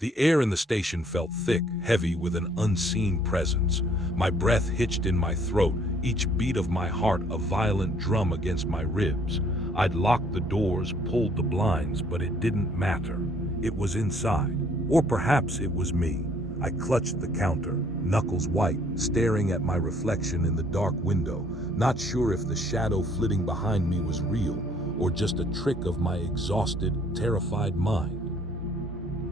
The air in the station felt thick, heavy with an unseen presence. My breath hitched in my throat, each beat of my heart a violent drum against my ribs. I'd locked the doors, pulled the blinds, but it didn't matter. It was inside. Or perhaps it was me. I clutched the counter, knuckles white, staring at my reflection in the dark window, not sure if the shadow flitting behind me was real or just a trick of my exhausted, terrified mind.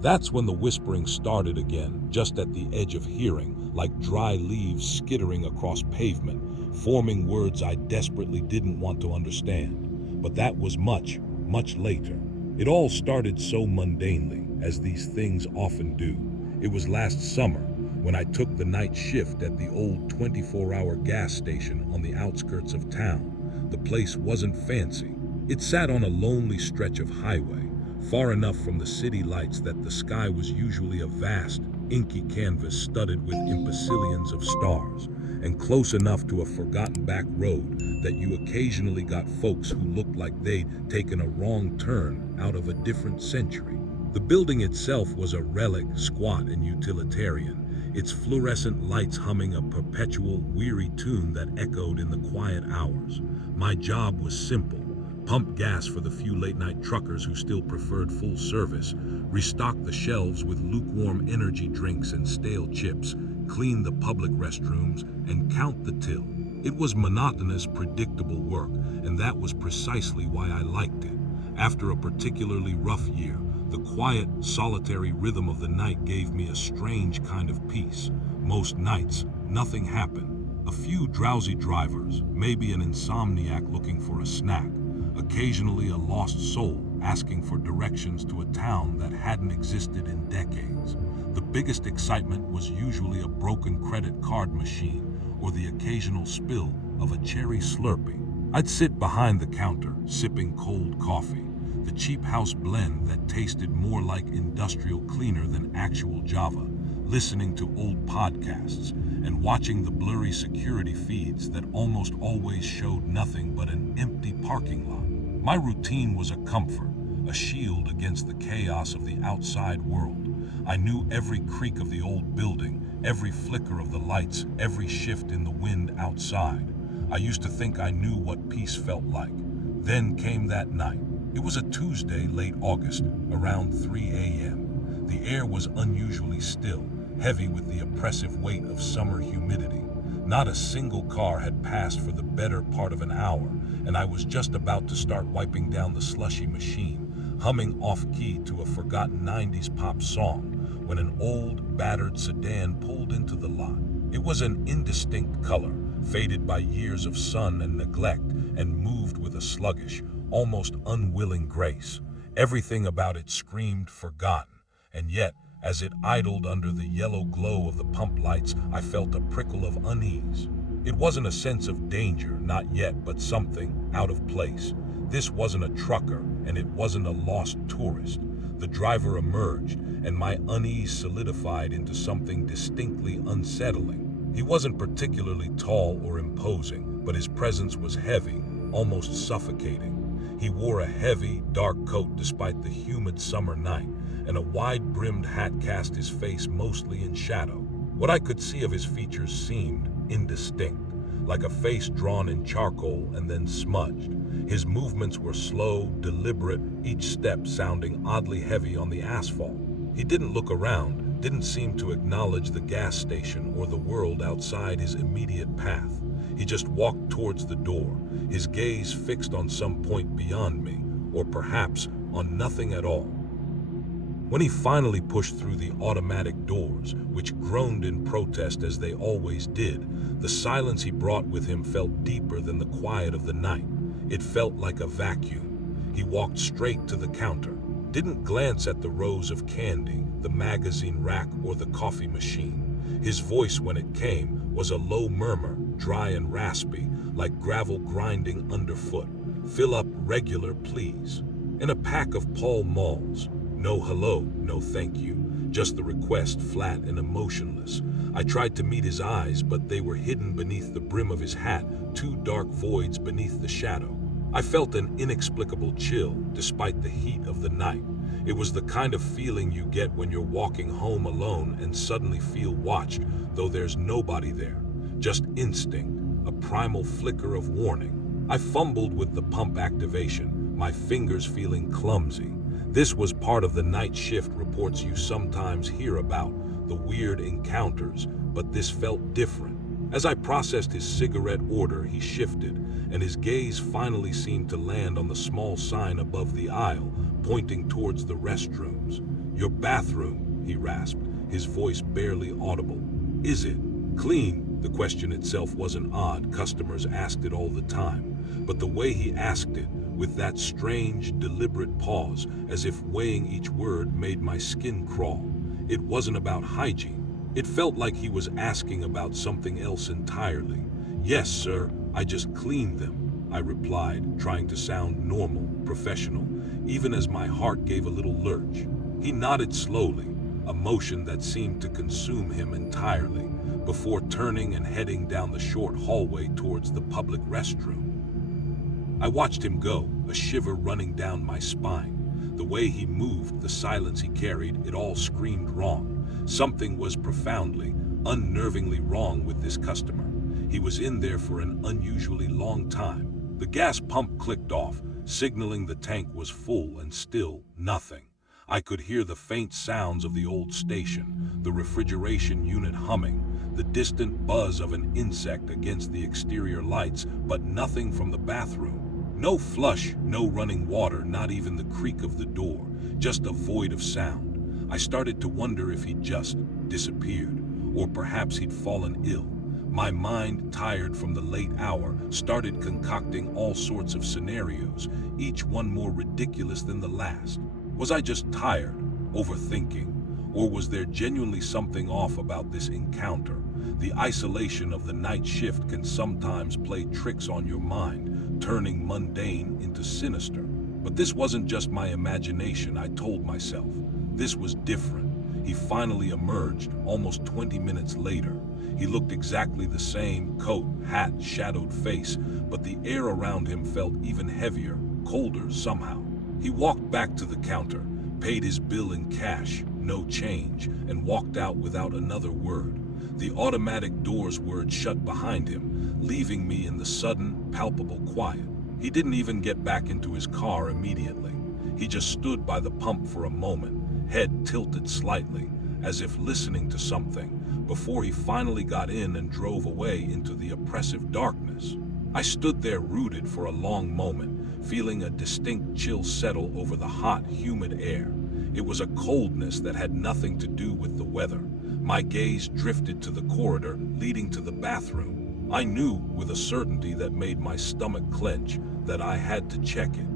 That's when the whispering started again, just at the edge of hearing, like dry leaves skittering across pavement, forming words I desperately didn't want to understand. But that was much, much later. It all started so mundanely, as these things often do. It was last summer, when I took the night shift at the old 24-hour gas station on the outskirts of town. The place wasn't fancy. It sat on a lonely stretch of highway, far enough from the city lights that the sky was usually a vast, inky canvas studded with impecilions of stars, and close enough to a forgotten back road that you occasionally got folks who looked like they'd taken a wrong turn out of a different century. The building itself was a relic, squat and utilitarian, its fluorescent lights humming a perpetual, weary tune that echoed in the quiet hours. My job was simple: pump gas for the few late-night truckers who still preferred full service, restock the shelves with lukewarm energy drinks and stale chips, clean the public restrooms, and count the till. It was monotonous, predictable work, and that was precisely why I liked it. After a particularly rough year, the quiet, solitary rhythm of the night gave me a strange kind of peace. Most nights, nothing happened. A few drowsy drivers, maybe an insomniac looking for a snack, occasionally a lost soul asking for directions to a town that hadn't existed in decades. The biggest excitement was usually a broken credit card machine or the occasional spill of a cherry Slurpee. I'd sit behind the counter, sipping cold coffee, the cheap house blend that tasted more like industrial cleaner than actual Java, listening to old podcasts, and watching the blurry security feeds that almost always showed nothing but an empty parking lot. My routine was a comfort, a shield against the chaos of the outside world. I knew every creak of the old building, every flicker of the lights, every shift in the wind outside. I used to think I knew what peace felt like. Then came that night. It was a Tuesday, late August, around 3 a.m. The air was unusually still, heavy with the oppressive weight of summer humidity. Not a single car had passed for the better part of an hour, and I was just about to start wiping down the slushy machine, humming off-key to a forgotten 90s pop song, when an old, battered sedan pulled into the lot. It was an indistinct color, faded by years of sun and neglect, and moved with a sluggish, almost unwilling grace. Everything about it screamed forgotten, and yet, as it idled under the yellow glow of the pump lights, I felt a prickle of unease. It wasn't a sense of danger, not yet, but something out of place. This wasn't a trucker, and it wasn't a lost tourist. The driver emerged, and my unease solidified into something distinctly unsettling. He wasn't particularly tall or imposing, but his presence was heavy, almost suffocating. He wore a heavy, dark coat despite the humid summer night, and a wide-brimmed hat cast his face mostly in shadow. What I could see of his features seemed indistinct, like a face drawn in charcoal and then smudged. His movements were slow, deliberate, each step sounding oddly heavy on the asphalt. He didn't look around, didn't seem to acknowledge the gas station or the world outside his immediate path. He just walked towards the door, his gaze fixed on some point beyond me, or perhaps on nothing at all. When he finally pushed through the automatic doors, which groaned in protest as they always did, the silence he brought with him felt deeper than the quiet of the night. It felt like a vacuum. He walked straight to the counter, didn't glance at the rows of candy, the magazine rack, or the coffee machine. His voice, when it came, was a low murmur, dry and raspy, like gravel grinding underfoot. "Fill up regular, please." And a pack of Pall Malls. No hello, no thank you, just the request, flat and emotionless. I tried to meet his eyes, but they were hidden beneath the brim of his hat, two dark voids beneath the shadow. I felt an inexplicable chill, despite the heat of the night. It was the kind of feeling you get when you're walking home alone and suddenly feel watched, though there's nobody there. Just instinct, a primal flicker of warning. I fumbled with the pump activation, my fingers feeling clumsy. This was part of the night shift reports you sometimes hear about, the weird encounters, but this felt different. As I processed his cigarette order, he shifted, and his gaze finally seemed to land on the small sign above the aisle, pointing towards the restrooms. "Your bathroom," he rasped, his voice barely audible. "Is it clean?" The question itself wasn't odd, customers asked it all the time. But the way he asked it, with that strange, deliberate pause, as if weighing each word, made my skin crawl. It wasn't about hygiene. It felt like he was asking about something else entirely. "Yes, sir, I just cleaned them," I replied, trying to sound normal, professional, even as my heart gave a little lurch. He nodded slowly, a motion that seemed to consume him entirely, before turning and heading down the short hallway towards the public restroom. I watched him go, a shiver running down my spine. The way he moved, the silence he carried, it all screamed wrong. Something was profoundly, unnervingly wrong with this customer. He was in there for an unusually long time. The gas pump clicked off, signaling the tank was full, and still nothing. I could hear the faint sounds of the old station, the refrigeration unit humming, the distant buzz of an insect against the exterior lights, but nothing from the bathroom. No flush, no running water, not even the creak of the door, just a void of sound. I started to wonder if he'd just disappeared, or perhaps he'd fallen ill. My mind, tired from the late hour, started concocting all sorts of scenarios, each one more ridiculous than the last. Was I just tired, overthinking, or was there genuinely something off about this encounter? The isolation of the night shift can sometimes play tricks on your mind, turning mundane into sinister. But this wasn't just my imagination, I told myself. This was different. He finally emerged, almost 20 minutes later. He looked exactly the same, coat, hat, shadowed face, but the air around him felt even heavier, colder somehow. He walked back to the counter, paid his bill in cash, no change, and walked out without another word. The automatic doors were shut behind him, leaving me in the sudden, palpable quiet. He didn't even get back into his car immediately. He just stood by the pump for a moment, head tilted slightly, as if listening to something, before he finally got in and drove away into the oppressive darkness. I stood there rooted for a long moment, feeling a distinct chill settle over the hot, humid air. It was a coldness that had nothing to do with the weather. My gaze drifted to the corridor leading to the bathroom. I knew, with a certainty that made my stomach clench, that I had to check it.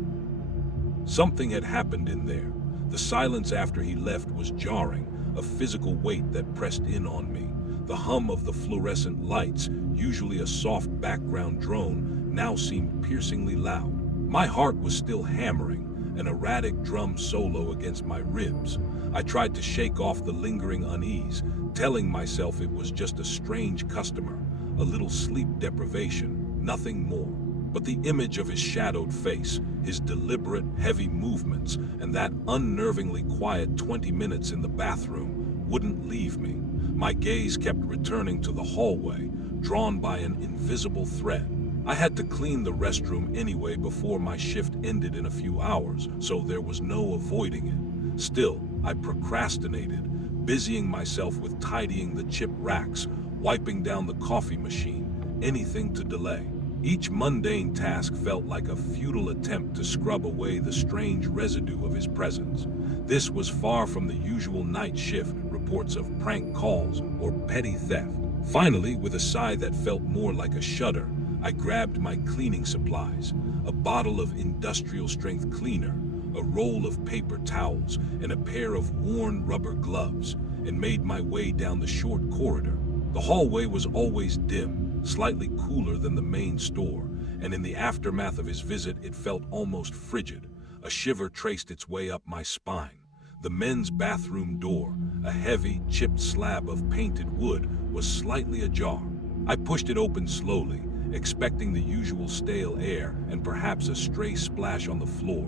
Something had happened in there. The silence after he left was jarring, a physical weight that pressed in on me. The hum of the fluorescent lights, usually a soft background drone, now seemed piercingly loud. My heart was still hammering, an erratic drum solo against my ribs. I tried to shake off the lingering unease, telling myself it was just a strange customer, a little sleep deprivation, nothing more. But the image of his shadowed face, his deliberate, heavy movements, and that unnervingly quiet 20 minutes in the bathroom wouldn't leave me. My gaze kept returning to the hallway, drawn by an invisible thread. I had to clean the restroom anyway before my shift ended in a few hours, so there was no avoiding it. Still, I procrastinated, busying myself with tidying the chip racks, wiping down the coffee machine, anything to delay. Each mundane task felt like a futile attempt to scrub away the strange residue of his presence. This was far from the usual night shift reports of prank calls or petty theft. Finally, with a sigh that felt more like a shudder, I grabbed my cleaning supplies, a bottle of industrial-strength cleaner, a roll of paper towels, and a pair of worn rubber gloves, and made my way down the short corridor. The hallway was always dim, slightly cooler than the main store, and in the aftermath of his visit it felt almost frigid. A shiver traced its way up my spine. The men's bathroom door, a heavy, chipped slab of painted wood, was slightly ajar. I pushed it open slowly, expecting the usual stale air and perhaps a stray splash on the floor.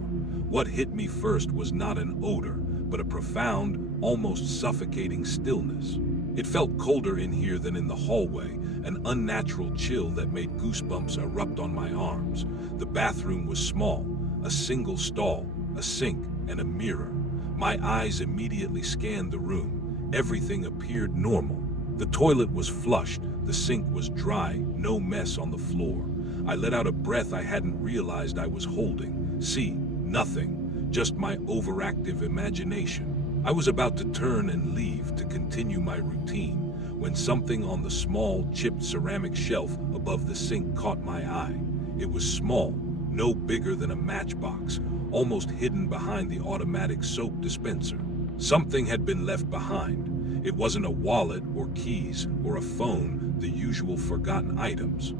What hit me first was not an odor, but a profound, almost suffocating stillness. It felt colder in here than in the hallway, an unnatural chill that made goosebumps erupt on my arms. The bathroom was small, a single stall, a sink, and a mirror. My eyes immediately scanned the room. Everything appeared normal. The toilet was flushed, the sink was dry, no mess on the floor. I let out a breath I hadn't realized I was holding. See, nothing, just my overactive imagination. I was about to turn and leave to continue my routine when something on the small, chipped ceramic shelf above the sink caught my eye. It was small, no bigger than a matchbox, almost hidden behind the automatic soap dispenser. Something had been left behind. It wasn't a wallet or keys or a phone, the usual forgotten items.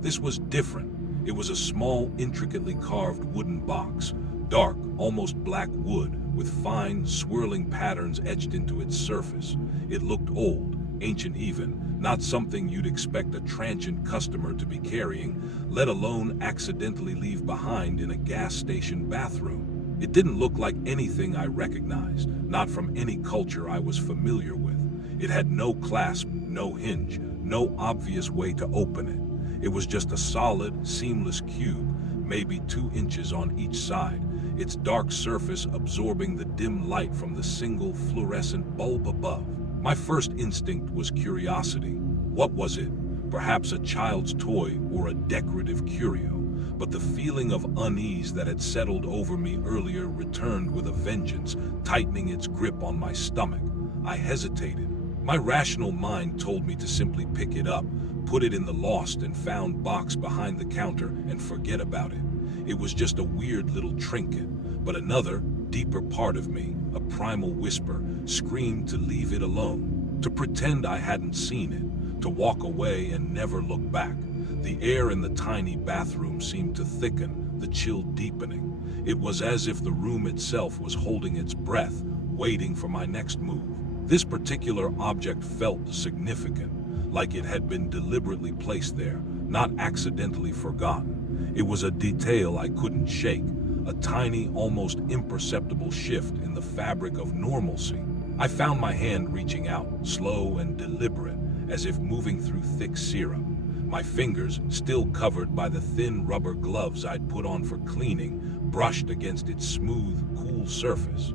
This was different. It was a small, intricately carved wooden box, dark, almost black wood, with fine, swirling patterns etched into its surface. It looked old, ancient even, not something you'd expect a transient customer to be carrying, let alone accidentally leave behind in a gas station bathroom. It didn't look like anything I recognized, not from any culture I was familiar with. It had no clasp, no hinge, no obvious way to open it. It was just a solid, seamless cube, maybe 2 inches on each side, its dark surface absorbing the dim light from the single fluorescent bulb above. My first instinct was curiosity. What was it? Perhaps a child's toy or a decorative curio. But the feeling of unease that had settled over me earlier returned with a vengeance, tightening its grip on my stomach. I hesitated. My rational mind told me to simply pick it up, put it in the lost and found box behind the counter, and forget about it. It was just a weird little trinket, but another, deeper part of me, a primal whisper, screamed to leave it alone, to pretend I hadn't seen it, to walk away and never look back. The air in the tiny bathroom seemed to thicken, the chill deepening. It was as if the room itself was holding its breath, waiting for my next move. This particular object felt significant, like it had been deliberately placed there, not accidentally forgotten. It was a detail I couldn't shake, a tiny, almost imperceptible shift in the fabric of normalcy. I found my hand reaching out, slow and deliberate, as if moving through thick syrup. My fingers, still covered by the thin rubber gloves I'd put on for cleaning, brushed against its smooth, cool surface.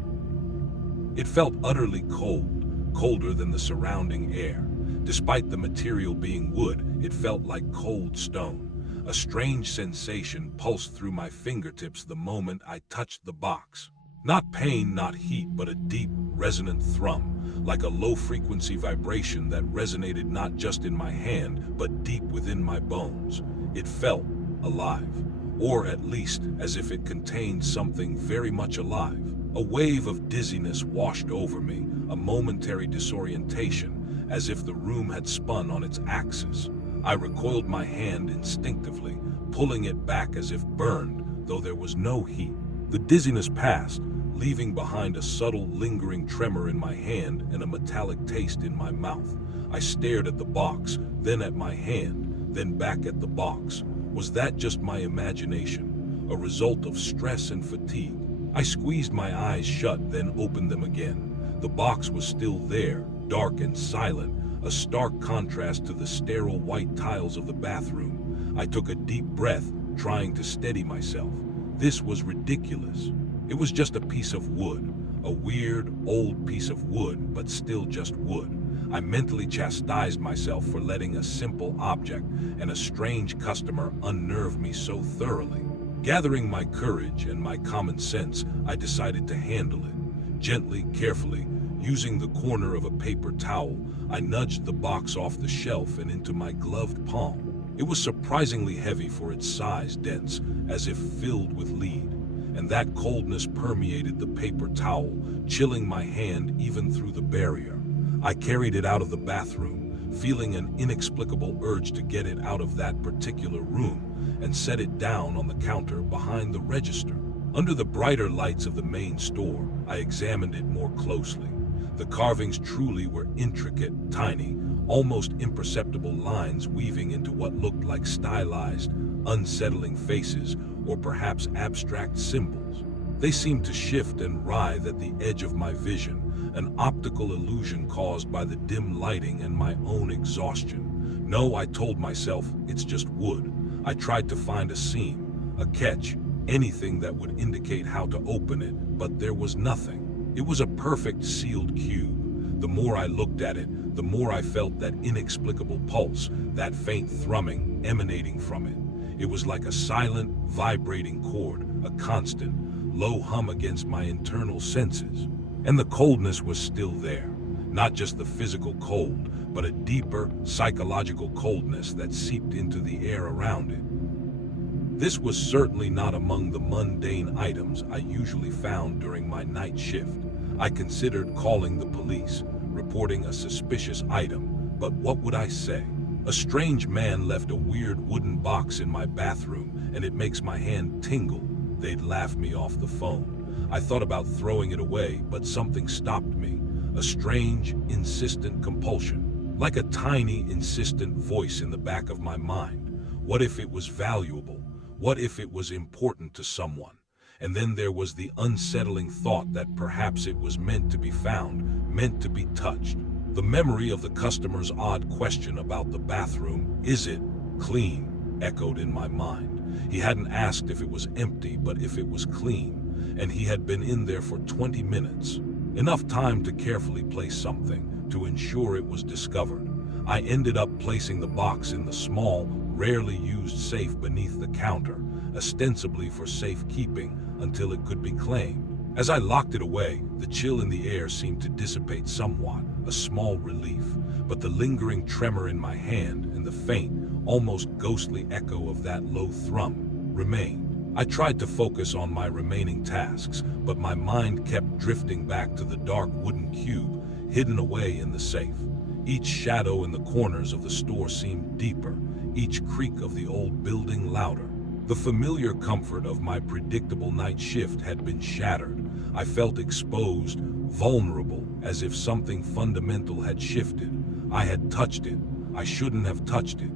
It felt utterly cold, colder than the surrounding air. Despite the material being wood, it felt like cold stone. A strange sensation pulsed through my fingertips the moment I touched the box. Not pain, not heat, but a deep, resonant thrum, like a low-frequency vibration that resonated not just in my hand, but deep within my bones. It felt alive, or at least as if it contained something very much alive. A wave of dizziness washed over me, a momentary disorientation, as if the room had spun on its axis. I recoiled my hand instinctively, pulling it back as if burned, though there was no heat. The dizziness passed, leaving behind a subtle, lingering tremor in my hand and a metallic taste in my mouth. I stared at the box, then at my hand, then back at the box. Was that just my imagination, a result of stress and fatigue? I squeezed my eyes shut, then opened them again. The box was still there, dark and silent, a stark contrast to the sterile white tiles of the bathroom. I took a deep breath, trying to steady myself. This was ridiculous. It was just a piece of wood, a weird, old piece of wood, but still just wood. I mentally chastised myself for letting a simple object and a strange customer unnerve me so thoroughly. Gathering my courage and my common sense, I decided to handle it. Gently, carefully, using the corner of a paper towel, I nudged the box off the shelf and into my gloved palm. It was surprisingly heavy for its size, dense, as if filled with lead. And that coldness permeated the paper towel, chilling my hand even through the barrier. I carried it out of the bathroom, feeling an inexplicable urge to get it out of that particular room, and set it down on the counter behind the register. Under the brighter lights of the main store, I examined it more closely. The carvings truly were intricate, tiny, almost imperceptible lines weaving into what looked like stylized, unsettling faces, or perhaps abstract symbols. They seemed to shift and writhe at the edge of my vision, an optical illusion caused by the dim lighting and my own exhaustion. No, I told myself, it's just wood. I tried to find a seam, a catch, anything that would indicate how to open it, but there was nothing. It was a perfect sealed cube. The more I looked at it, the more I felt that inexplicable pulse, that faint thrumming emanating from it. It was like a silent, vibrating chord, a constant, low hum against my internal senses. And the coldness was still there. Not just the physical cold, but a deeper, psychological coldness that seeped into the air around it. This was certainly not among the mundane items I usually found during my night shift. I considered calling the police, reporting a suspicious item, but what would I say? A strange man left a weird wooden box in my bathroom, and it makes my hand tingle. They'd laugh me off the phone. I thought about throwing it away, but something stopped me. A strange, insistent compulsion, like a tiny, insistent voice in the back of my mind. What if it was valuable? What if it was important to someone? And then there was the unsettling thought that perhaps it was meant to be found, meant to be touched. The memory of the customer's odd question about the bathroom, "Is it clean?" echoed in my mind. He hadn't asked if it was empty, but if it was clean. And he had been in there for 20 minutes. Enough time to carefully place something, to ensure it was discovered. I ended up placing the box in the small, rarely used safe beneath the counter, ostensibly for safekeeping until it could be claimed. As I locked it away, the chill in the air seemed to dissipate somewhat, a small relief, but the lingering tremor in my hand and the faint, almost ghostly echo of that low thrum remained. I tried to focus on my remaining tasks, but my mind kept drifting back to the dark wooden cube hidden away in the safe. Each shadow in the corners of the store seemed deeper, each creak of the old building louder. The familiar comfort of my predictable night shift had been shattered. I felt exposed, vulnerable, as if something fundamental had shifted. I had touched it. I shouldn't have touched it.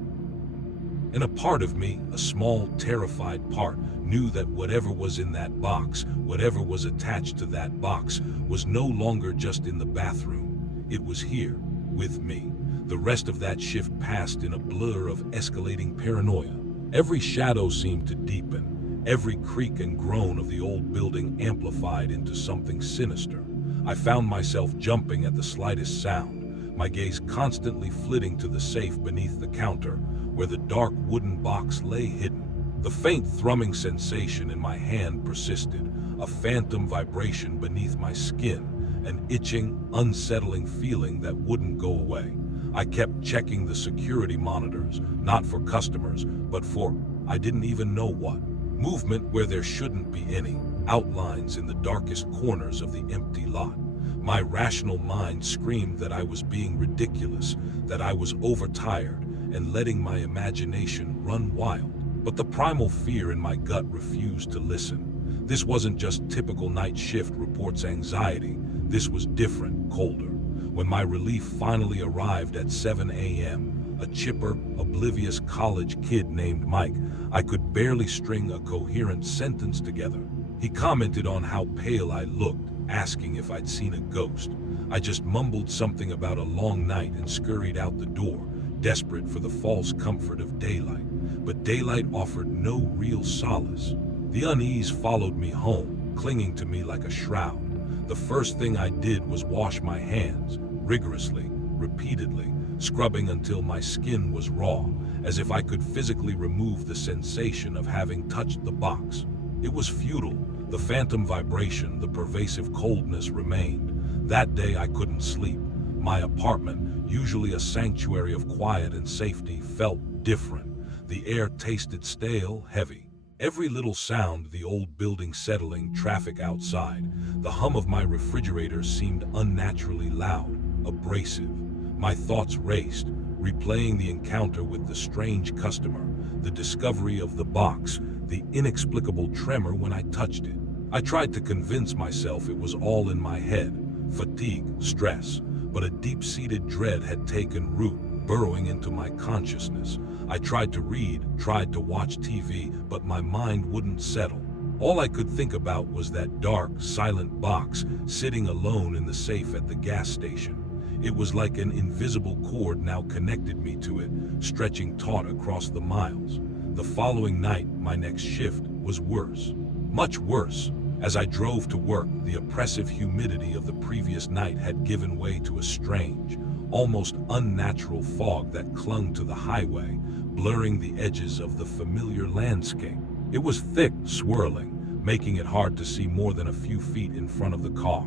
And a part of me, a small, terrified part, knew that whatever was in that box, whatever was attached to that box, was no longer just in the bathroom. It was here, with me. The rest of that shift passed in a blur of escalating paranoia. Every shadow seemed to deepen, every creak and groan of the old building amplified into something sinister. I found myself jumping at the slightest sound, my gaze constantly flitting to the safe beneath the counter, where the dark wooden box lay hidden. The faint thrumming sensation in my hand persisted, a phantom vibration beneath my skin, an itching, unsettling feeling that wouldn't go away. I kept checking the security monitors, not for customers, but for, I didn't even know what. Movement where there shouldn't be any, outlines in the darkest corners of the empty lot. My rational mind screamed that I was being ridiculous, that I was overtired, and letting my imagination run wild. But the primal fear in my gut refused to listen. This wasn't just typical night shift reports anxiety. This was different, colder. When my relief finally arrived at 7 a.m., a chipper, oblivious college kid named Mike, I could barely string a coherent sentence together. He commented on how pale I looked, asking if I'd seen a ghost. I just mumbled something about a long night and scurried out the door, desperate for the false comfort of daylight. But daylight offered no real solace. The unease followed me home, clinging to me like a shroud. The first thing I did was wash my hands, rigorously, repeatedly, scrubbing until my skin was raw, as if I could physically remove the sensation of having touched the box. It was futile. The phantom vibration, the pervasive coldness remained. That day I couldn't sleep. My apartment, usually a sanctuary of quiet and safety, felt different. The air tasted stale, heavy. Every little sound, the old building settling, traffic outside, the hum of my refrigerator seemed unnaturally loud, abrasive. My thoughts raced, replaying the encounter with the strange customer, the discovery of the box, the inexplicable tremor when I touched it. I tried to convince myself it was all in my head, fatigue, stress, but a deep-seated dread had taken root, burrowing into my consciousness. I tried to read, tried to watch TV, but my mind wouldn't settle. All I could think about was that dark, silent box sitting alone in the safe at the gas station. It was like an invisible cord now connected me to it, stretching taut across the miles. The following night, my next shift was worse. Much worse. As I drove to work, the oppressive humidity of the previous night had given way to a strange, almost unnatural fog that clung to the highway, blurring the edges of the familiar landscape. It was thick, swirling, making it hard to see more than a few feet in front of the car.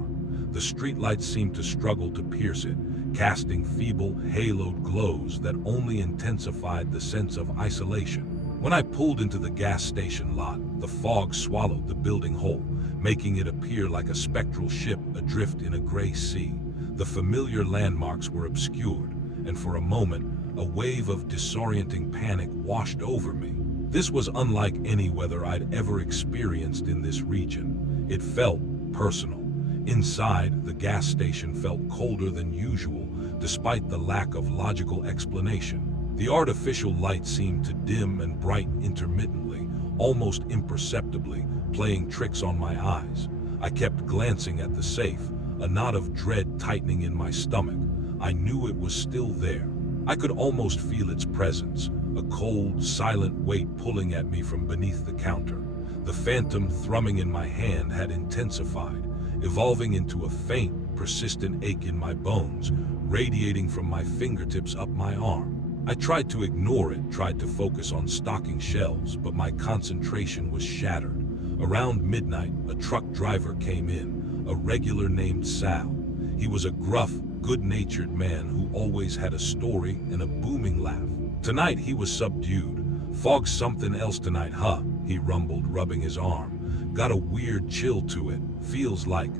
The streetlights seemed to struggle to pierce it, casting feeble, haloed glows that only intensified the sense of isolation. When I pulled into the gas station lot, the fog swallowed the building whole, making it appear like a spectral ship adrift in a gray sea. The familiar landmarks were obscured, and for a moment, a wave of disorienting panic washed over me. This was unlike any weather I'd ever experienced in this region. It felt personal. Inside, the gas station felt colder than usual, despite the lack of logical explanation. The artificial light seemed to dim and brighten intermittently, almost imperceptibly, playing tricks on my eyes. I kept glancing at the safe, a knot of dread tightening in my stomach. I knew it was still there. I could almost feel its presence, a cold, silent weight pulling at me from beneath the counter. The phantom thrumming in my hand had intensified, evolving into a faint, persistent ache in my bones, radiating from my fingertips up my arm. I tried to ignore it, tried to focus on stocking shelves, but my concentration was shattered. Around midnight, a truck driver came in, a regular named Sal. He was a gruff, good-natured man who always had a story and a booming laugh. Tonight he was subdued. "Fog's something else tonight, huh?" he rumbled, rubbing his arm. "Got a weird chill to it. Feels like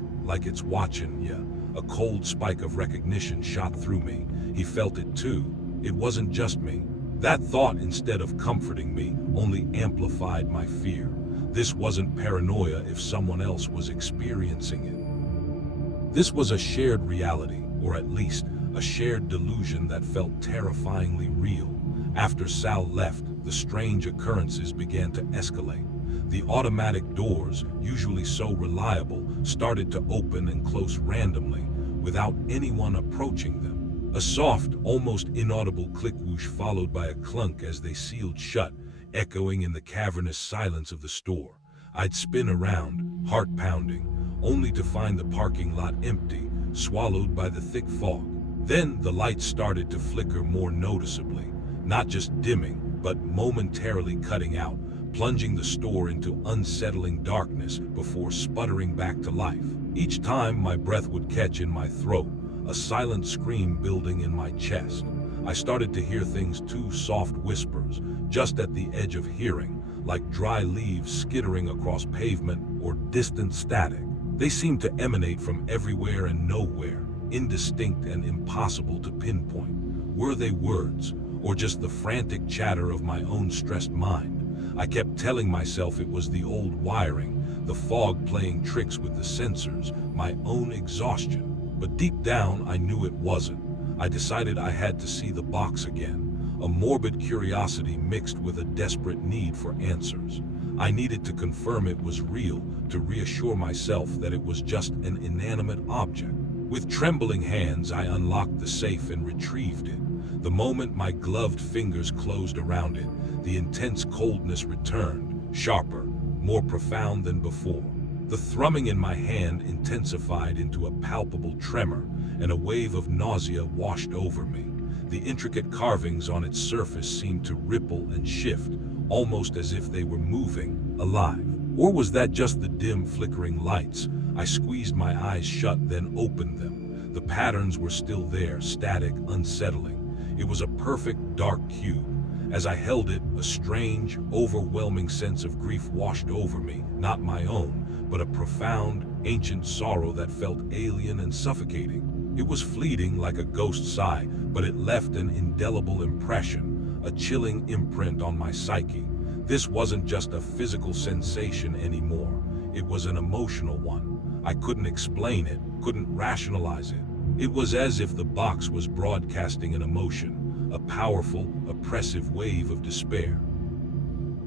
it's watching ya." A cold spike of recognition shot through me. He felt it too. It wasn't just me. That thought, instead of comforting me, only amplified my fear. This wasn't paranoia if someone else was experiencing it. This was a shared reality, or at least a shared delusion that felt terrifyingly real. After Sal left, the strange occurrences began to escalate. The automatic doors, usually so reliable, started to open and close randomly, without anyone approaching them. A soft, almost inaudible click whoosh followed by a clunk as they sealed shut, echoing in the cavernous silence of the store. I'd spin around, heart pounding, only to find the parking lot empty, swallowed by the thick fog. Then the lights started to flicker more noticeably, not just dimming, but momentarily cutting out, plunging the store into unsettling darkness before sputtering back to life. Each time my breath would catch in my throat, a silent scream building in my chest. I started to hear things, too, soft whispers, just at the edge of hearing, like dry leaves skittering across pavement or distant static. They seemed to emanate from everywhere and nowhere, indistinct and impossible to pinpoint. Were they words, or just the frantic chatter of my own stressed mind? I kept telling myself it was the old wiring, the fog playing tricks with the sensors, my own exhaustion. But deep down, I knew it wasn't. I decided I had to see the box again, a morbid curiosity mixed with a desperate need for answers. I needed to confirm it was real, to reassure myself that it was just an inanimate object. With trembling hands, I unlocked the safe and retrieved it. The moment my gloved fingers closed around it, the intense coldness returned, sharper, more profound than before. The thrumming in my hand intensified into a palpable tremor, and a wave of nausea washed over me. The intricate carvings on its surface seemed to ripple and shift, almost as if they were moving, alive. Or was that just the dim, flickering lights? I squeezed my eyes shut, then opened them. The patterns were still there, static, unsettling. It was a perfect, dark cube. As I held it, a strange, overwhelming sense of grief washed over me, not my own, but a profound, ancient sorrow that felt alien and suffocating. It was fleeting, like a ghost sigh, but it left an indelible impression, a chilling imprint on my psyche. This wasn't just a physical sensation anymore. It was an emotional one. I couldn't explain it, couldn't rationalize it. It was as if the box was broadcasting an emotion, a powerful, oppressive wave of despair.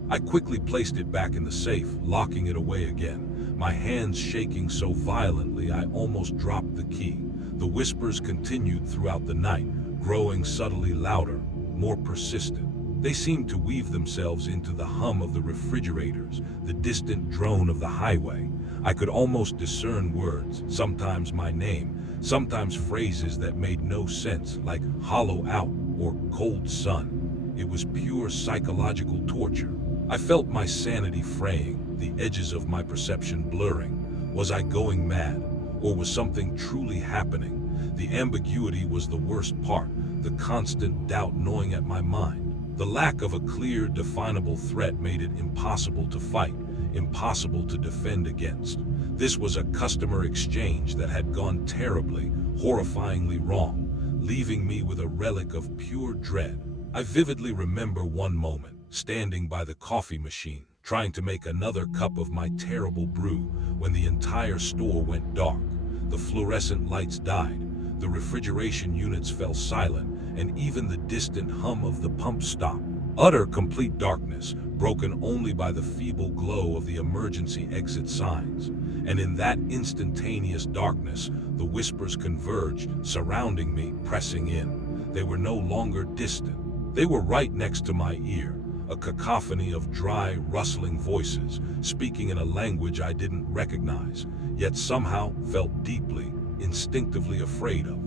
I quickly placed it back in the safe, locking it away again, my hands shaking so violently I almost dropped the key. The whispers continued throughout the night, growing subtly louder, more persistent. They seemed to weave themselves into the hum of the refrigerators, the distant drone of the highway. I could almost discern words, sometimes my name, sometimes phrases that made no sense, like hollow out or cold sun. It was pure psychological torture. I felt my sanity fraying, the edges of my perception blurring. Was I going mad, or was something truly happening? The ambiguity was the worst part, the constant doubt gnawing at my mind. The lack of a clear, definable threat made it impossible to fight, impossible to defend against. This was a customer exchange that had gone terribly, horrifyingly wrong, leaving me with a relic of pure dread. I vividly remember one moment, standing by the coffee machine, trying to make another cup of my terrible brew, when the entire store went dark. The fluorescent lights died, the refrigeration units fell silent, and even the distant hum of the pump stopped. Utter, complete darkness, broken only by the feeble glow of the emergency exit signs. And in that instantaneous darkness, the whispers converged, surrounding me, pressing in. They were no longer distant. They were right next to my ear, a cacophony of dry, rustling voices, speaking in a language I didn't recognize, yet somehow felt deeply, instinctively afraid of.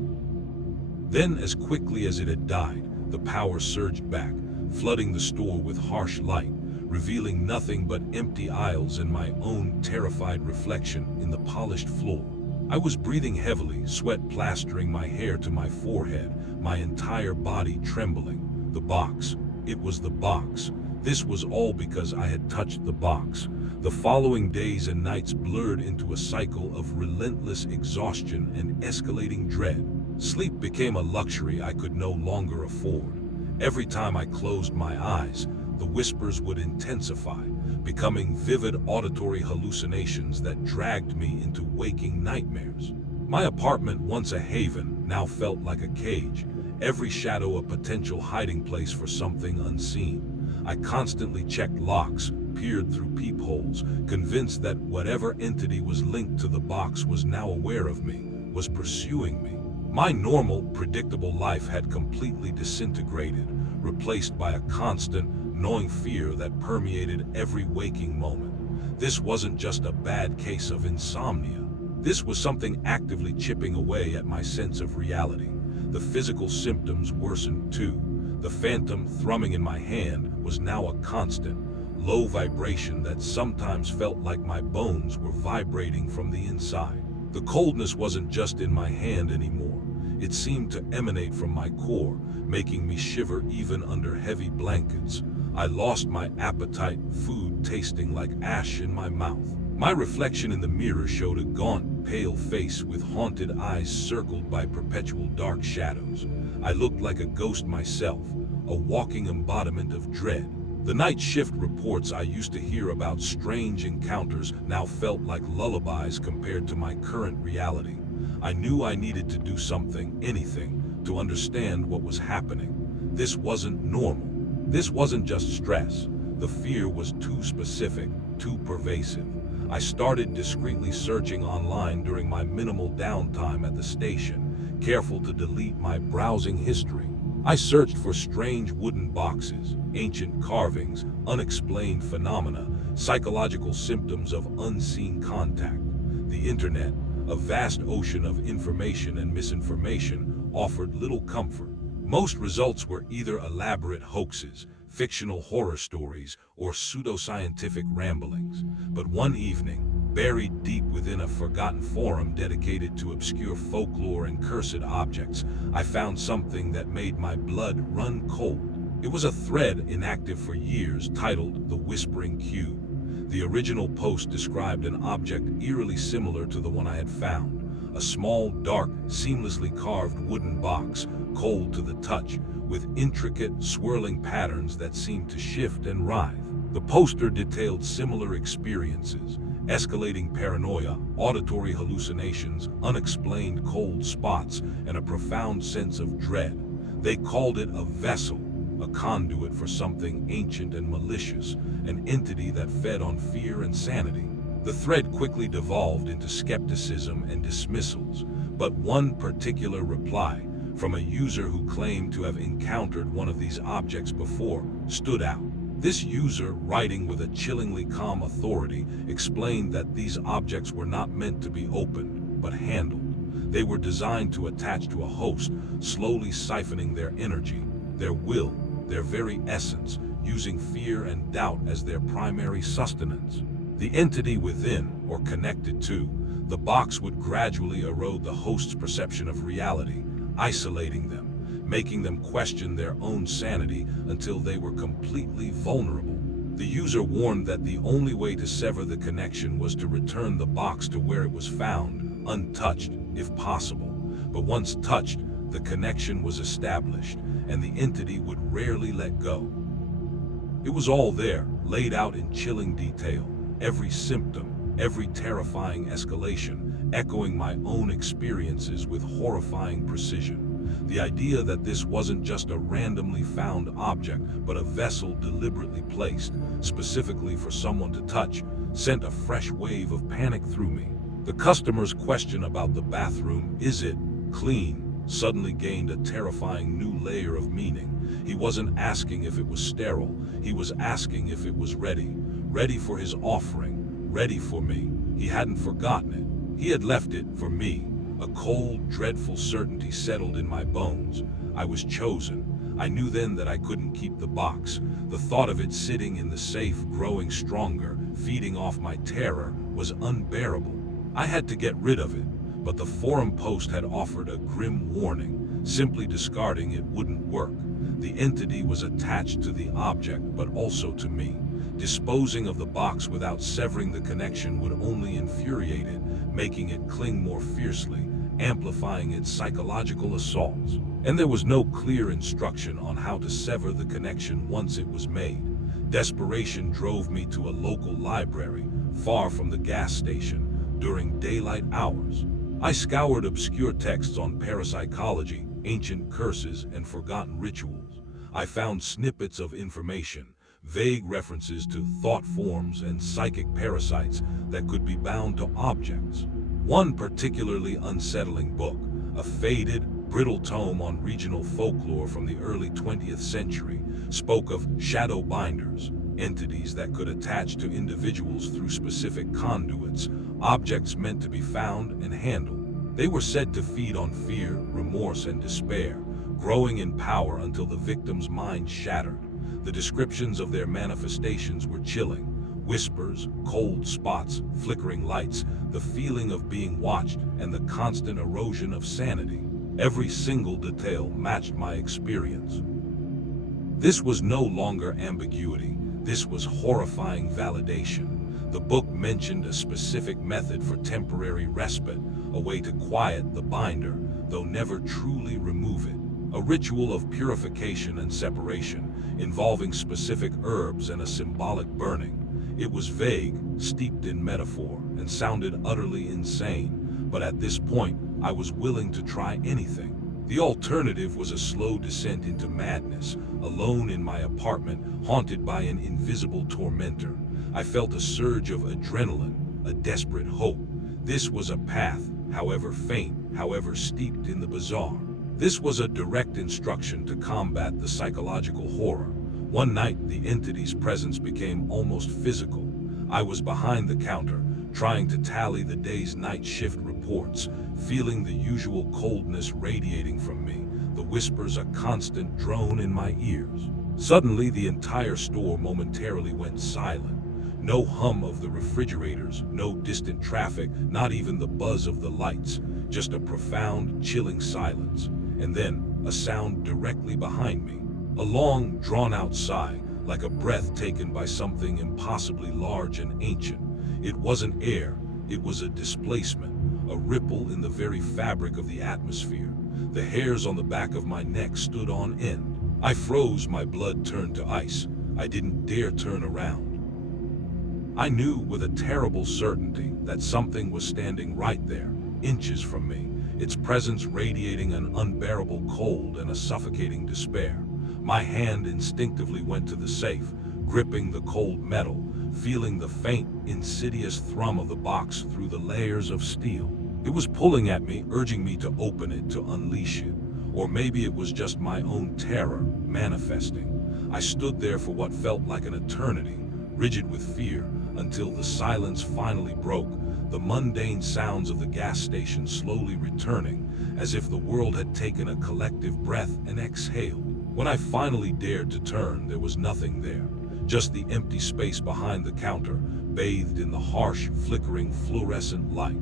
Then, as quickly as it had died, the power surged back, flooding the store with harsh light, revealing nothing but empty aisles and my own terrified reflection in the polished floor. I was breathing heavily, sweat plastering my hair to my forehead, my entire body trembling. The box. It was the box. This was all because I had touched the box. The following days and nights blurred into a cycle of relentless exhaustion and escalating dread. Sleep became a luxury I could no longer afford. Every time I closed my eyes, the whispers would intensify, becoming vivid auditory hallucinations that dragged me into waking nightmares. My apartment, once a haven, now felt like a cage, every shadow a potential hiding place for something unseen. I constantly checked locks, peered through peepholes, convinced that whatever entity was linked to the box was now aware of me, was pursuing me. My normal, predictable life had completely disintegrated, replaced by a constant, gnawing fear that permeated every waking moment. This wasn't just a bad case of insomnia. This was something actively chipping away at my sense of reality. The physical symptoms worsened too. The phantom thrumming in my hand was now a constant, low vibration that sometimes felt like my bones were vibrating from the inside. The coldness wasn't just in my hand anymore. It seemed to emanate from my core, making me shiver even under heavy blankets. I lost my appetite, food tasting like ash in my mouth. My reflection in the mirror showed a gaunt, pale face with haunted eyes circled by perpetual dark shadows. I looked like a ghost myself, a walking embodiment of dread. The night shift reports I used to hear about strange encounters now felt like lullabies compared to my current reality. I knew I needed to do something, anything, to understand what was happening. This wasn't normal. This wasn't just stress. The fear was too specific, too pervasive. I started discreetly searching online during my minimal downtime at the station, careful to delete my browsing history. I searched for strange wooden boxes, ancient carvings, unexplained phenomena, psychological symptoms of unseen contact. The internet, a vast ocean of information and misinformation, offered little comfort. Most results were either elaborate hoaxes, fictional horror stories, or pseudoscientific ramblings. But one evening, buried deep within a forgotten forum dedicated to obscure folklore and cursed objects, I found something that made my blood run cold. It was a thread inactive for years titled The Whispering Cube. The original post described an object eerily similar to the one I had found. A small, dark, seamlessly carved wooden box, cold to the touch, with intricate, swirling patterns that seemed to shift and writhe. The poster detailed similar experiences, escalating paranoia, auditory hallucinations, unexplained cold spots, and a profound sense of dread. They called it a vessel, a conduit for something ancient and malicious, an entity that fed on fear and sanity. The thread quickly devolved into skepticism and dismissals, but one particular reply, from a user who claimed to have encountered one of these objects before, stood out. This user, writing with a chillingly calm authority, explained that these objects were not meant to be opened, but handled. They were designed to attach to a host, slowly siphoning their energy, their will, their very essence, using fear and doubt as their primary sustenance. The entity within, or connected to, the box would gradually erode the host's perception of reality, isolating them, making them question their own sanity until they were completely vulnerable. The user warned that the only way to sever the connection was to return the box to where it was found, untouched, if possible. But once touched, the connection was established, and the entity would rarely let go. It was all there, laid out in chilling detail, every symptom, every terrifying escalation, echoing my own experiences with horrifying precision. The idea that this wasn't just a randomly found object, but a vessel deliberately placed, specifically for someone to touch, sent a fresh wave of panic through me. The customer's question about the bathroom, "Is it clean?" suddenly gained a terrifying new layer of meaning. He wasn't asking if it was sterile, he was asking if it was ready. Ready for his offering, ready for me. He hadn't forgotten it. He had left it for me. A cold, dreadful certainty settled in my bones. I was chosen. I knew then that I couldn't keep the box. The thought of it sitting in the safe, growing stronger, feeding off my terror, was unbearable. I had to get rid of it, but the forum post had offered a grim warning. Simply discarding it wouldn't work. The entity was attached to the object, but also to me. Disposing of the box without severing the connection would only infuriate it, making it cling more fiercely, amplifying its psychological assaults. And there was no clear instruction on how to sever the connection once it was made. Desperation drove me to a local library, far from the gas station, during daylight hours. I scoured obscure texts on parapsychology, ancient curses, and forgotten rituals. I found snippets of information, vague references to thought forms and psychic parasites that could be bound to objects. One particularly unsettling book, a faded, brittle tome on regional folklore from the early 20th century, spoke of shadow binders, entities that could attach to individuals through specific conduits, objects meant to be found and handled. They were said to feed on fear, remorse, and despair, growing in power until the victim's mind shattered. The descriptions of their manifestations were chilling. Whispers, cold spots, flickering lights, the feeling of being watched, and the constant erosion of sanity. Every single detail matched my experience. This was no longer ambiguity. This was horrifying validation. The book mentioned a specific method for temporary respite, a way to quiet the binder, though never truly remove it. A ritual of purification and separation, involving specific herbs and a symbolic burning. It was vague, steeped in metaphor, and sounded utterly insane, but at this point, I was willing to try anything. The alternative was a slow descent into madness, alone in my apartment, haunted by an invisible tormentor. I felt a surge of adrenaline, a desperate hope. This was a path, however faint, however steeped in the bizarre. This was a direct instruction to combat the psychological horror. One night, the entity's presence became almost physical. I was behind the counter, trying to tally the day's night shift reports, feeling the usual coldness radiating from me, the whispers a constant drone in my ears. Suddenly, the entire store momentarily went silent. No hum of the refrigerators, no distant traffic, not even the buzz of the lights, just a profound, chilling silence. And then, a sound directly behind me. A long, drawn-out sigh, like a breath taken by something impossibly large and ancient. It wasn't air, it was a displacement, a ripple in the very fabric of the atmosphere. The hairs on the back of my neck stood on end. I froze, my blood turned to ice. I didn't dare turn around. I knew with a terrible certainty that something was standing right there, inches from me. its presence radiating an unbearable cold and a suffocating despair. My hand instinctively went to the safe, gripping the cold metal, feeling the faint, insidious thrum of the box through the layers of steel. It was pulling at me, urging me to open it, to unleash it. Or maybe it was just my own terror manifesting. I stood there for what felt like an eternity, rigid with fear, until the silence finally broke, the mundane sounds of the gas station slowly returning, as if the world had taken a collective breath and exhaled. When I finally dared to turn, there was nothing there, just the empty space behind the counter, bathed in the harsh, flickering fluorescent light.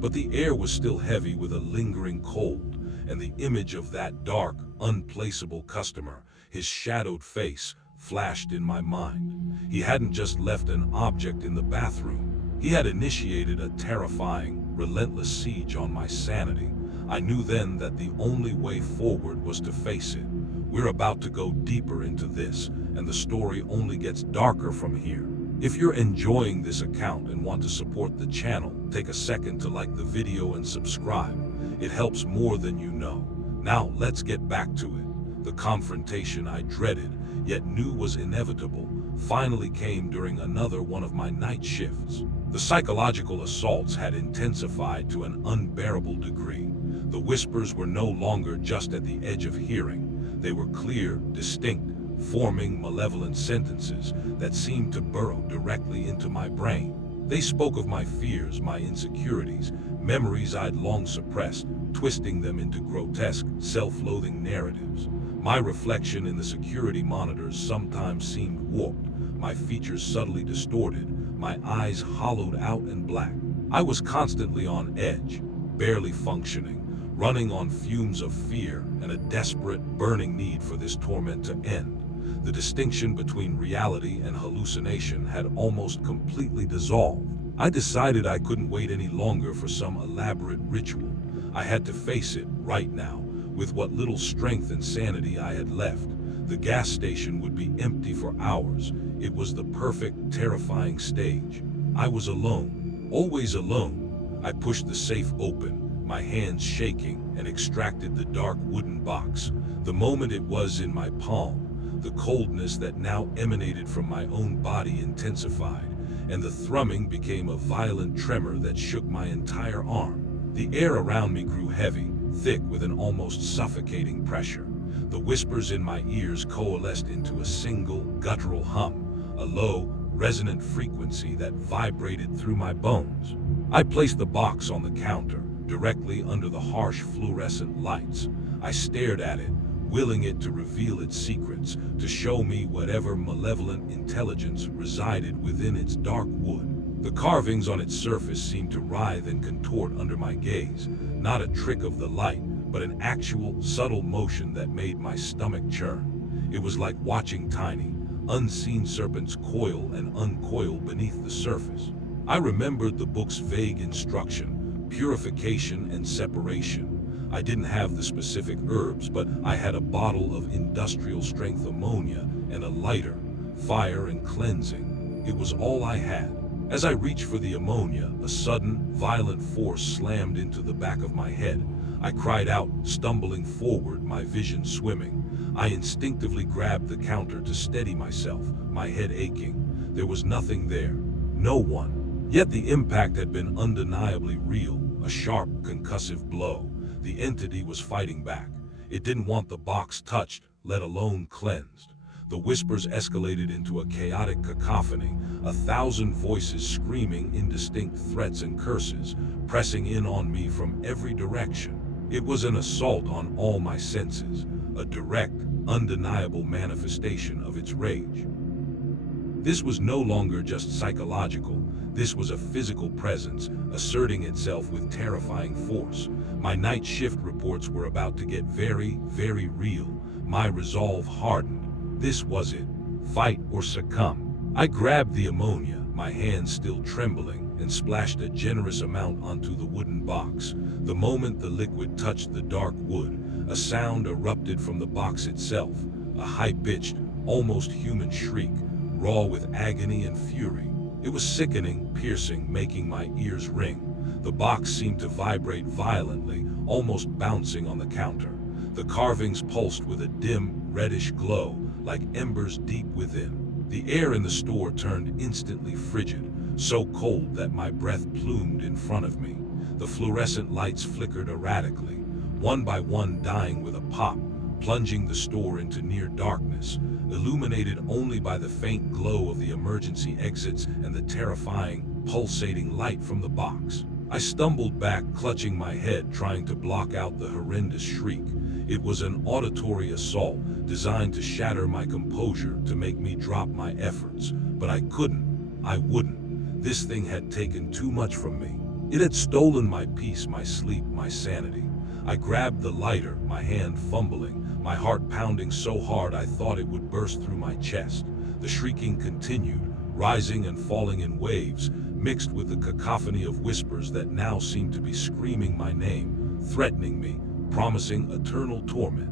But the air was still heavy with a lingering cold, and the image of that dark, unplaceable customer, his shadowed face, flashed in my mind. He hadn't just left an object in the bathroom. He had initiated a terrifying, relentless siege on my sanity. I knew then that the only way forward was to face it. We're about to go deeper into this, and the story only gets darker from here. If you're enjoying this account and want to support the channel, take a second to like the video and subscribe. It helps more than you know. Now let's get back to it. The confrontation I dreaded, yet knew was inevitable, finally came during another one of my night shifts. The psychological assaults had intensified to an unbearable degree. The whispers were no longer just at the edge of hearing. They were clear, distinct, forming malevolent sentences that seemed to burrow directly into my brain. They spoke of my fears, my insecurities, memories I'd long suppressed, twisting them into grotesque, self-loathing narratives. My reflection in the security monitors sometimes seemed warped, my features subtly distorted, my eyes hollowed out and black. I was constantly on edge, barely functioning, running on fumes of fear and a desperate, burning need for this torment to end. The distinction between reality and hallucination had almost completely dissolved. I decided I couldn't wait any longer for some elaborate ritual. I had to face it right now, with what little strength and sanity I had left. The gas station would be empty for hours. It was the perfect, terrifying stage. I was alone, always alone. I pushed the safe open, my hands shaking, and extracted the dark wooden box. The moment it was in my palm, the coldness that now emanated from my own body intensified, and the thrumming became a violent tremor that shook my entire arm. The air around me grew heavy, thick with an almost suffocating pressure. The whispers in my ears coalesced into a single, guttural hum, a low, resonant frequency that vibrated through my bones. I placed the box on the counter, directly under the harsh fluorescent lights. I stared at it, willing it to reveal its secrets, to show me whatever malevolent intelligence resided within its dark wood. The carvings on its surface seemed to writhe and contort under my gaze, not a trick of the light, but an actual, subtle motion that made my stomach churn. It was like watching tiny, unseen serpents coil and uncoil beneath the surface. I remembered the book's vague instruction, purification and separation. I didn't have the specific herbs, but I had a bottle of industrial-strength ammonia and a lighter, fire and cleansing. It was all I had. As I reached for the ammonia, a sudden, violent force slammed into the back of my head. I cried out, stumbling forward, my vision swimming. I instinctively grabbed the counter to steady myself, my head aching. There was nothing there, no one. Yet the impact had been undeniably real, a sharp, concussive blow. The entity was fighting back. It didn't want the box touched, let alone cleansed. The whispers escalated into a chaotic cacophony, 1,000 voices screaming indistinct threats and curses, pressing in on me from every direction. It was an assault on all my senses, a direct, undeniable manifestation of its rage. This was no longer just psychological. This was a physical presence, asserting itself with terrifying force. My night shift reports were about to get very, very real. My resolve hardened. This was it. Fight or succumb. I grabbed the ammonia, my hands still trembling, and splashed a generous amount onto the wooden box. The moment the liquid touched the dark wood, a sound erupted from the box itself, a high-pitched, almost human shriek, raw with agony and fury. It was sickening, piercing, making my ears ring. The box seemed to vibrate violently, almost bouncing on the counter. The carvings pulsed with a dim, reddish glow, like embers deep within. The air in the store turned instantly frigid, so cold that my breath plumed in front of me. The fluorescent lights flickered erratically, one by one dying with a pop, plunging the store into near darkness, illuminated only by the faint glow of the emergency exits and the terrifying, pulsating light from the box. I stumbled back, clutching my head, trying to block out the horrendous shriek. It was an auditory assault, designed to shatter my composure, to make me drop my efforts. But I couldn't. I wouldn't. This thing had taken too much from me. It had stolen my peace, my sleep, my sanity. I grabbed the lighter, my hand fumbling, my heart pounding so hard I thought it would burst through my chest. The shrieking continued, rising and falling in waves, mixed with the cacophony of whispers that now seemed to be screaming my name, threatening me, promising eternal torment.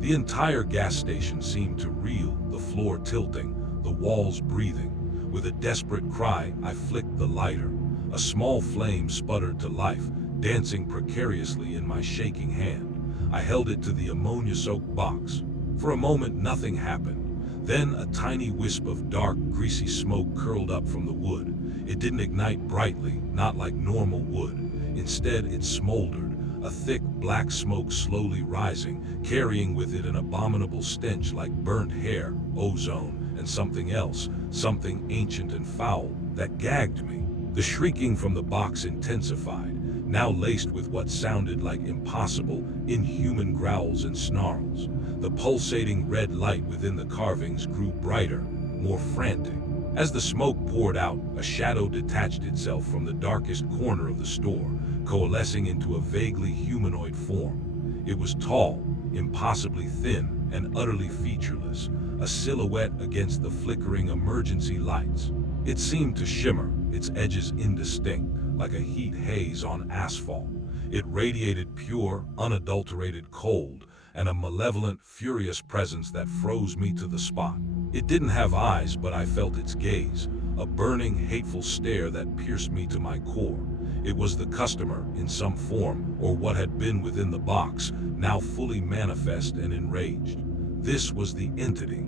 The entire gas station seemed to reel, the floor tilting, the walls breathing. With a desperate cry, I flicked the lighter. A small flame sputtered to life, dancing precariously in my shaking hand. I held it to the ammonia-soaked box. For a moment, nothing happened. Then a tiny wisp of dark, greasy smoke curled up from the wood. It didn't ignite brightly, not like normal wood. Instead, it smoldered, a thick, black smoke slowly rising, carrying with it an abominable stench like burnt hair, ozone, and something else, something ancient and foul, that gagged me. The shrieking from the box intensified, now laced with what sounded like impossible, inhuman growls and snarls. The pulsating red light within the carvings grew brighter, more frantic. As the smoke poured out, a shadow detached itself from the darkest corner of the store, coalescing into a vaguely humanoid form. It was tall, impossibly thin, and utterly featureless, a silhouette against the flickering emergency lights. It seemed to shimmer, its edges indistinct, like a heat haze on asphalt. It radiated pure, unadulterated cold, and a malevolent, furious presence that froze me to the spot. It didn't have eyes, but I felt its gaze, a burning, hateful stare that pierced me to my core. It was the customer, in some form, or what had been within the box, now fully manifest and enraged. This was the entity.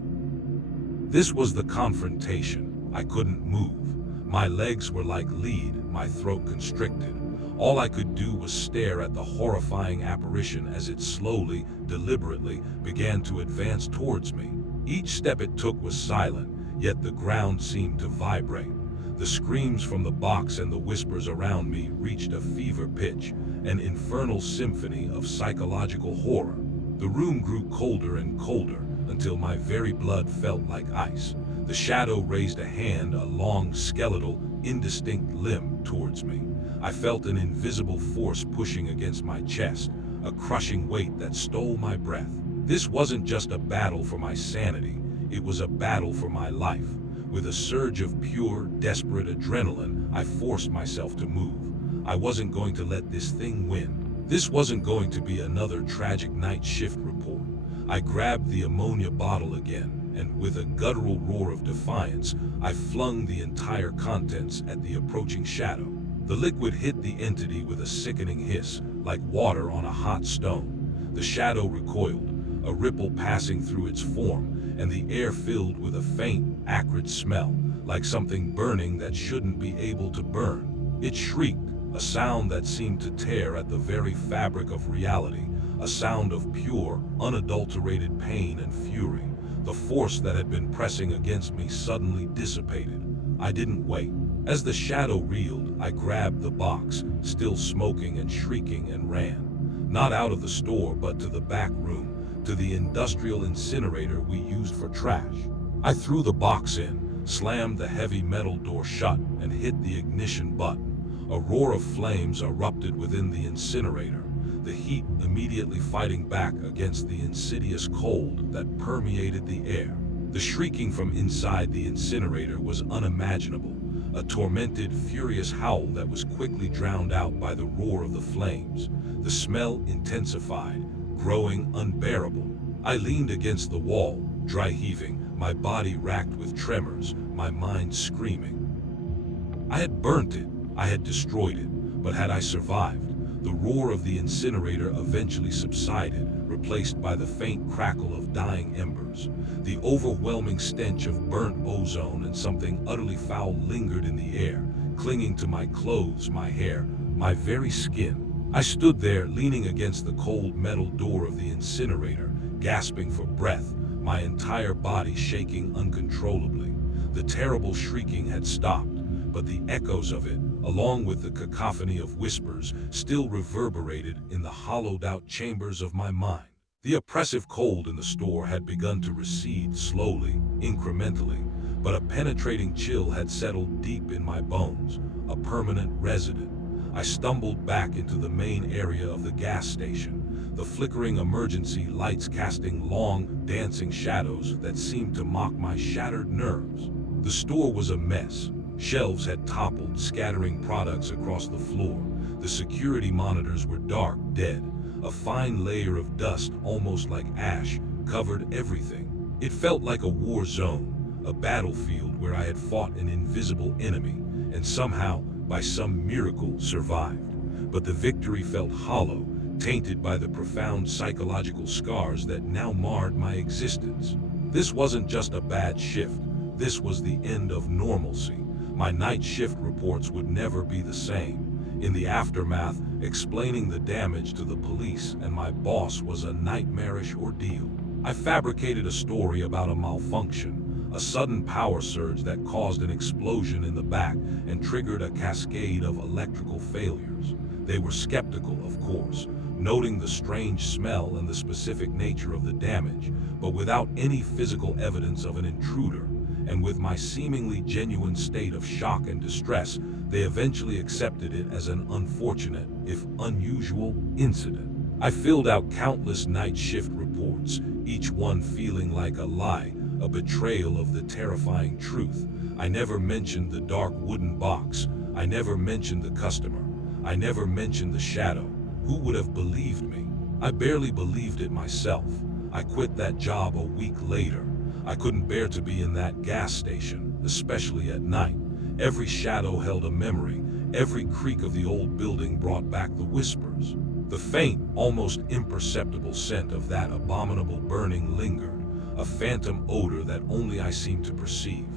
This was the confrontation. I couldn't move. My legs were like lead, my throat constricted. All I could do was stare at the horrifying apparition as it slowly, deliberately, began to advance towards me. Each step it took was silent, yet the ground seemed to vibrate. The screams from the box and the whispers around me reached a fever pitch, an infernal symphony of psychological horror. The room grew colder and colder, until my very blood felt like ice. The shadow raised a hand, a long, skeletal, indistinct limb, towards me. I felt an invisible force pushing against my chest, a crushing weight that stole my breath. This wasn't just a battle for my sanity, it was a battle for my life. With a surge of pure, desperate adrenaline, I forced myself to move. I wasn't going to let this thing win. This wasn't going to be another tragic night shift report. I grabbed the ammonia bottle again, and with a guttural roar of defiance, I flung the entire contents at the approaching shadow. The liquid hit the entity with a sickening hiss, like water on a hot stone. The shadow recoiled, a ripple passing through its form, and the air filled with a faint, acrid smell, like something burning that shouldn't be able to burn. It shrieked, a sound that seemed to tear at the very fabric of reality, a sound of pure, unadulterated pain and fury. The force that had been pressing against me suddenly dissipated. I didn't wait. As the shadow reeled, I grabbed the box, still smoking and shrieking, and ran. Not out of the store, but to the back room, to the industrial incinerator we used for trash. I threw the box in, slammed the heavy metal door shut, and hit the ignition button. A roar of flames erupted within the incinerator, the heat immediately fighting back against the insidious cold that permeated the air. The shrieking from inside the incinerator was unimaginable, a tormented, furious howl that was quickly drowned out by the roar of the flames. The smell intensified, growing unbearable. I leaned against the wall, dry heaving, my body racked with tremors, my mind screaming. I had burnt it, I had destroyed it, But had I survived, the roar of the incinerator eventually subsided, replaced by the faint crackle of dying embers. The overwhelming stench of burnt ozone and something utterly foul lingered in the air, clinging to my clothes, my hair, my very skin. I stood there, leaning against the cold metal door of the incinerator, gasping for breath, my entire body shaking uncontrollably. The terrible shrieking had stopped, but the echoes of it, along with the cacophony of whispers, still reverberated in the hollowed-out chambers of my mind. The oppressive cold in the store had begun to recede slowly, incrementally, but a penetrating chill had settled deep in my bones, a permanent resident. I stumbled back into the main area of the gas station, the flickering emergency lights casting long, dancing shadows that seemed to mock my shattered nerves. The store was a mess. Shelves had toppled, scattering products across the floor. The security monitors were dark, dead. A fine layer of dust, almost like ash, covered everything. It felt like a war zone, a battlefield where I had fought an invisible enemy, and somehow, by some miracle, survived. But the victory felt hollow, tainted by the profound psychological scars that now marred my existence. This wasn't just a bad shift. This was the end of normalcy. My night shift reports would never be the same. In the aftermath, explaining the damage to the police and my boss was a nightmarish ordeal. I fabricated a story about a malfunction, a sudden power surge that caused an explosion in the back and triggered a cascade of electrical failures. They were skeptical, of course, noting the strange smell and the specific nature of the damage, but without any physical evidence of an intruder. And with my seemingly genuine state of shock and distress, they eventually accepted it as an unfortunate, if unusual, incident. I filled out countless night shift reports, each one feeling like a lie, a betrayal of the terrifying truth. I never mentioned the dark wooden box. I never mentioned the customer. I never mentioned the shadow. Who would have believed me? I barely believed it myself. I quit that job a week later. I couldn't bear to be in that gas station, especially at night. Every shadow held a memory. Every creak of the old building brought back the whispers. The faint, almost imperceptible scent of that abominable burning lingered, a phantom odor that only I seemed to perceive.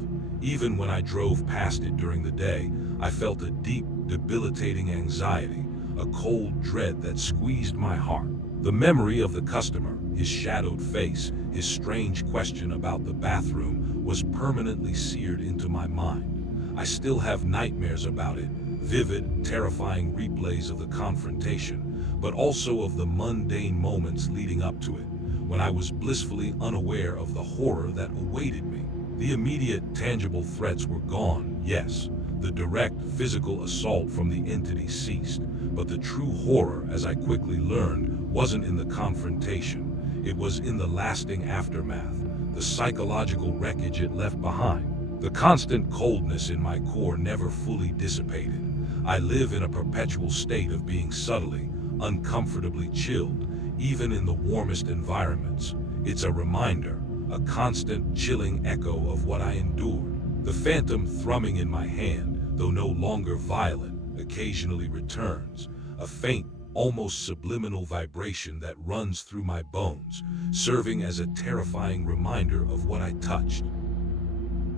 Even when I drove past it during the day, I felt a deep, debilitating anxiety, a cold dread that squeezed my heart. The memory of the customer, his shadowed face, his strange question about the bathroom was permanently seared into my mind. I still have nightmares about it, vivid, terrifying replays of the confrontation, but also of the mundane moments leading up to it, when I was blissfully unaware of the horror that awaited me. The immediate, tangible threats were gone, yes. The direct, physical assault from the entity ceased, but the true horror, as I quickly learned, wasn't in the confrontation. It was in the lasting aftermath, the psychological wreckage it left behind. The constant coldness in my core never fully dissipated. I live in a perpetual state of being subtly, uncomfortably chilled, even in the warmest environments. It's a reminder, a constant, chilling echo of what I endured. The phantom thrumming in my hand, though no longer violent, occasionally returns, a faint, almost subliminal vibration that runs through my bones, serving as a terrifying reminder of what I touched.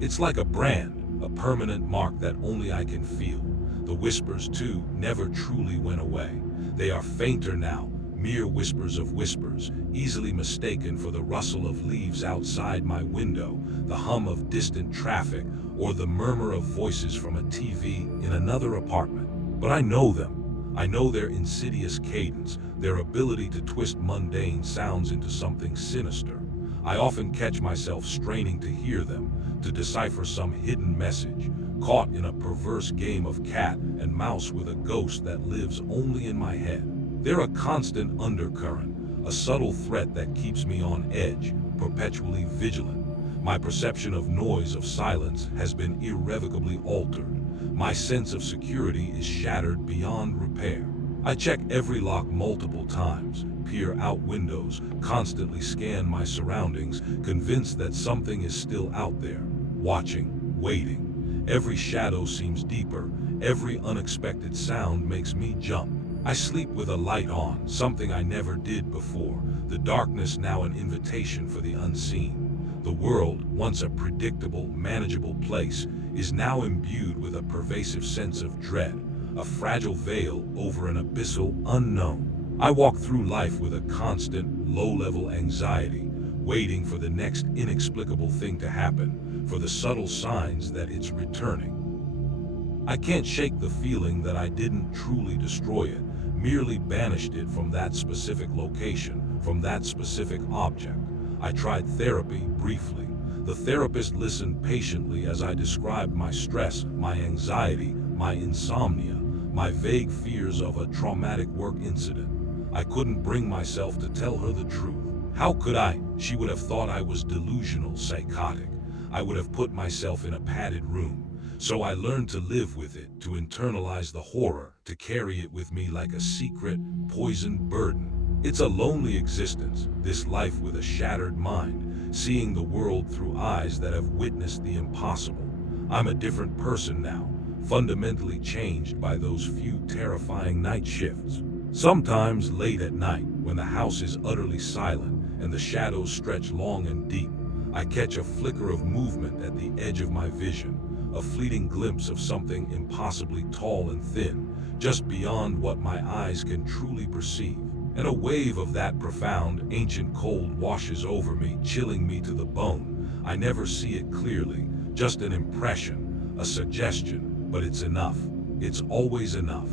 It's like a brand, a permanent mark that only I can feel. The whispers, too, never truly went away. They are fainter now, mere whispers of whispers, easily mistaken for the rustle of leaves outside my window, the hum of distant traffic, or the murmur of voices from a TV in another apartment. But I know them. I know their insidious cadence, their ability to twist mundane sounds into something sinister. I often catch myself straining to hear them, to decipher some hidden message, caught in a perverse game of cat and mouse with a ghost that lives only in my head. They're a constant undercurrent, a subtle threat that keeps me on edge, perpetually vigilant. My perception of noise, of silence, has been irrevocably altered. My sense of security is shattered beyond repair. I check every lock multiple times, peer out windows, constantly scan my surroundings, convinced that something is still out there, watching, waiting. Every shadow seems deeper, Every unexpected sound makes me jump. I sleep with a light on, something I never did before. The darkness now an invitation for the unseen. The world, once a predictable, manageable place, is now imbued with a pervasive sense of dread, a fragile veil over an abyssal unknown. I walk through life with a constant, low-level anxiety, waiting for the next inexplicable thing to happen, for the subtle signs that it's returning. I can't shake the feeling that I didn't truly destroy it, merely banished it from that specific location, from that specific object. I tried therapy briefly. The therapist listened patiently as I described my stress, my anxiety, my insomnia, my vague fears of a traumatic work incident. I couldn't bring myself to tell her the truth. How could I? She would have thought I was delusional, psychotic. I would have put myself in a padded room. So I learned to live with it, to internalize the horror, to carry it with me like a secret, poisoned burden. It's a lonely existence, this life with a shattered mind, seeing the world through eyes that have witnessed the impossible. I'm a different person now, fundamentally changed by those few terrifying night shifts. Sometimes late at night, when the house is utterly silent and the shadows stretch long and deep, I catch a flicker of movement at the edge of my vision. A fleeting glimpse of something impossibly tall and thin, just beyond what my eyes can truly perceive. And a wave of that profound, ancient cold washes over me, chilling me to the bone. I never see it clearly, just an impression, a suggestion, but it's enough. It's always enough.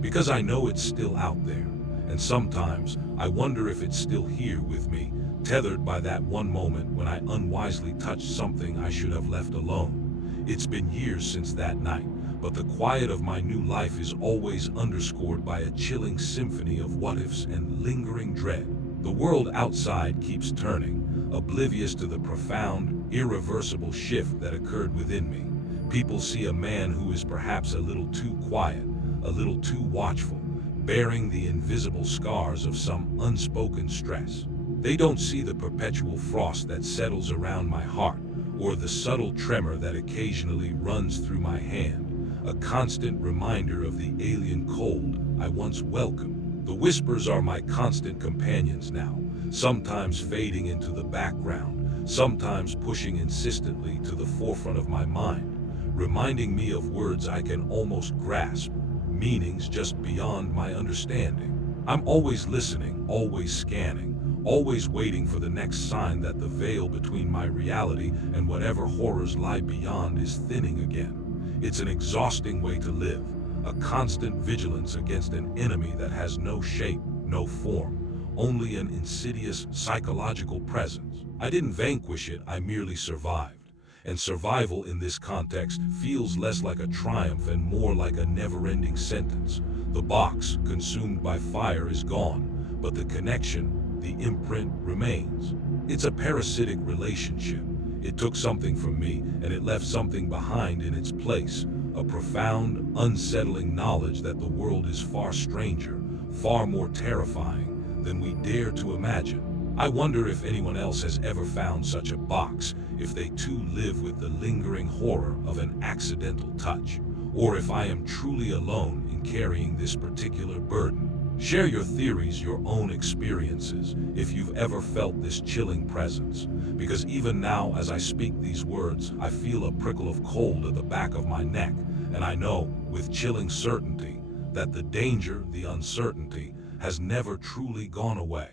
Because I know it's still out there, and sometimes I wonder if it's still here with me, tethered by that one moment when I unwisely touched something I should have left alone. It's been years since that night, but the quiet of my new life is always underscored by a chilling symphony of what-ifs and lingering dread. The world outside keeps turning, oblivious to the profound, irreversible shift that occurred within me. People see a man who is perhaps a little too quiet, a little too watchful, bearing the invisible scars of some unspoken stress. They don't see the perpetual frost that settles around my heart, or the subtle tremor that occasionally runs through my hand, a constant reminder of the alien cold I once welcomed. The whispers are my constant companions now, sometimes fading into the background, sometimes pushing insistently to the forefront of my mind, reminding me of words I can almost grasp, meanings just beyond my understanding. I'm always listening, always scanning, always waiting for the next sign that the veil between my reality and whatever horrors lie beyond is thinning again. It's an exhausting way to live, a constant vigilance against an enemy that has no shape, no form, only an insidious psychological presence. I didn't vanquish it, I merely survived. And survival in this context feels less like a triumph and more like a never-ending sentence. The box, consumed by fire, is gone, but the connection, the imprint, remains. It's a parasitic relationship. It took something from me, and it left something behind in its place, a profound, unsettling knowledge that the world is far stranger, far more terrifying than we dare to imagine. I wonder if anyone else has ever found such a box, if they too live with the lingering horror of an accidental touch, or if I am truly alone in carrying this particular burden. Share your theories, your own experiences, if you've ever felt this chilling presence. Because even now, as I speak these words, I feel a prickle of cold at the back of my neck, and I know, with chilling certainty, that the danger, the uncertainty, has never truly gone away.